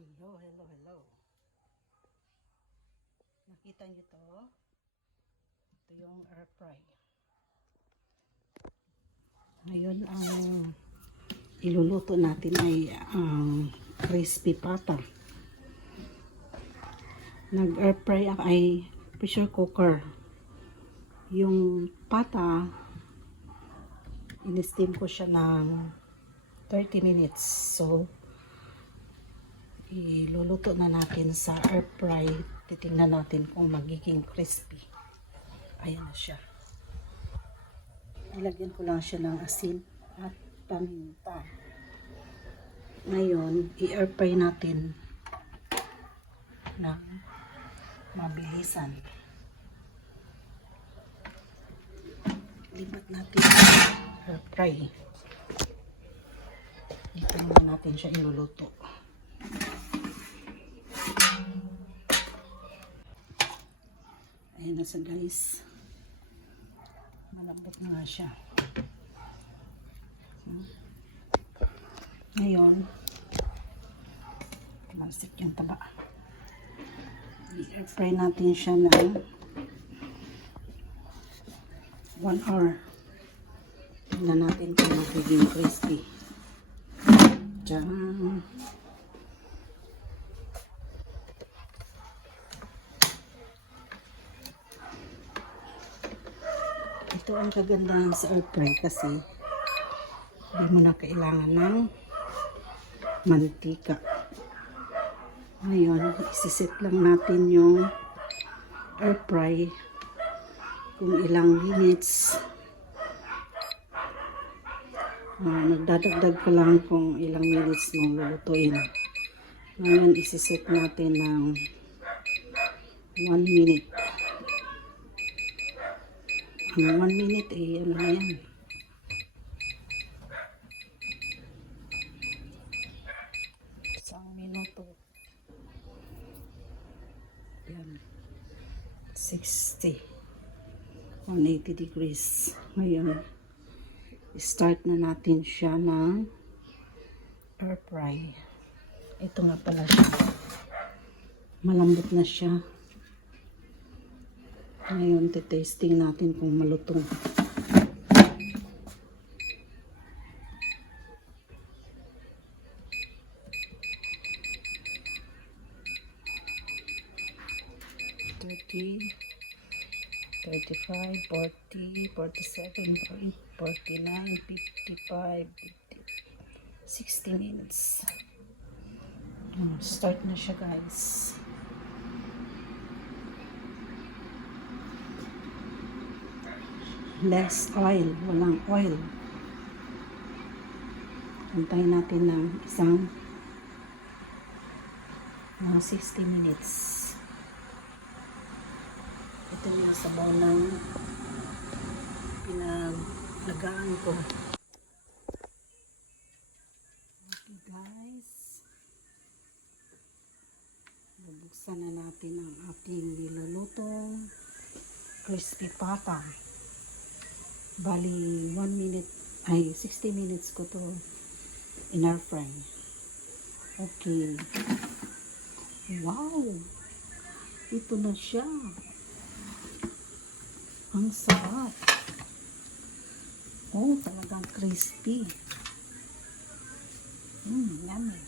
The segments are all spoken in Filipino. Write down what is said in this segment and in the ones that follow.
Hello, hello, hello. Nakita nyo to? Ito yung air fry. Ngayon, ang iluluto natin ay ang crispy pata. Nag-air fry ay pressure cooker. Yung pata, in-steam ko siya ng 30 minutes. So, iluluto na natin sa air fry. Titingnan natin kung magiging crispy. Ayan na siya. Nilagyan ko lang siya ng asin at paminta. Ngayon, i-air fry natin ng mabilisan. Lipat natin air fry. Dito naman natin siya iluluto. Ayan na siya, guys. Malambot na nga siya. Ngayon, malasik yung taba. I-air fry natin siya ng 1 hour. Tignan natin kung magiging crispy. Diyan. Ito ang kagandahan sa air fry kasi hindi mo na kailangan ng mantika. Ngayon, isiset lang natin yung air fry kung ilang minutes. Nagdadagdag ka lang kung ilang minutes mong lulutuin. Ngayon, isiset natin ng 1 minute. Ang 1 minute eh, ano na yan? Isang minuto. Yan. 60. 180 degrees. Ngayon, start na natin siya ng air fry. Ito nga pala siya. Malambot na siya. Ngayon, testing natin kung malutong. $30, $35, $40, $47, $49, $55, $60 minutes. Start na siya, guys. Less oil, walang oil. Antayin natin ng isang 60 minutes. Ito yung sabaw ng pinaglagaan ko. Okay, guys. Bubuksan na natin ang ating nilulutong crispy pata. Bali, 1 minute, ay 60 minutes ko to in air fry. Okay. Wow! Ito na siya. Ang sarap. Oh, talagang crispy. Yummy.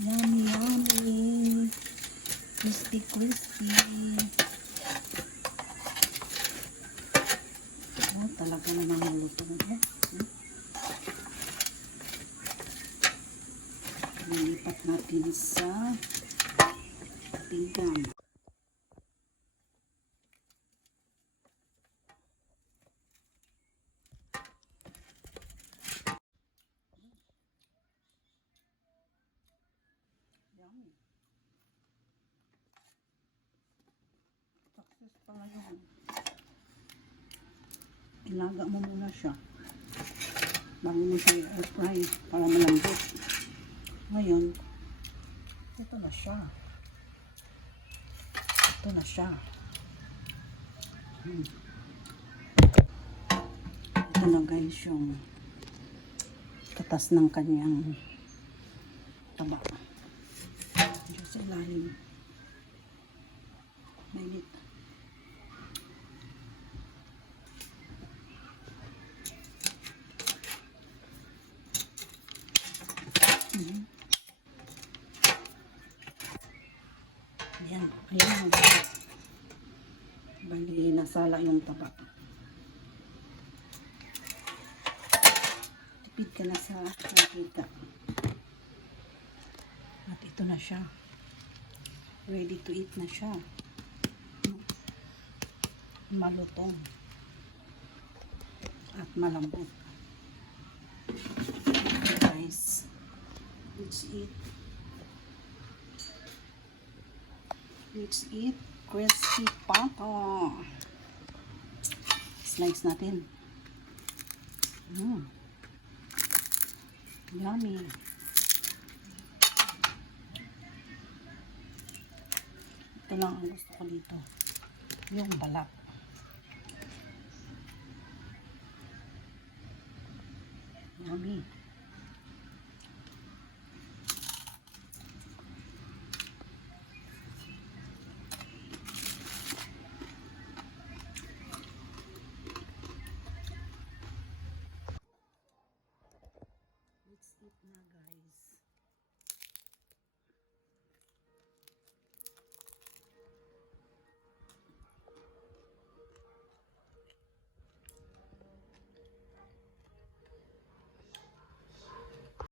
Yummy, yummy. Crispy, crispy. Oh, talaga namang malutong. Nilipat natin sa pinggan. Yummy. Success pala yun. Ilaga mo muna siya bago mo siya air fry para malambot. Ngayon, ito na siya. Ito na siya. Ito na, guys, yung katas ng kanyang taba. Diyan sa ilalim. Mainit. Ayan. Ayan. Bali, nasala yung taba. Tipid ka na sa nakita. At ito na siya. Ready to eat na siya. Malutong. At malambot. Okay, guys. Let's eat. Let's eat crispy pato. Slice natin. Yummy. Ito lang ang gusto ko dito. Yung balat. Yummy.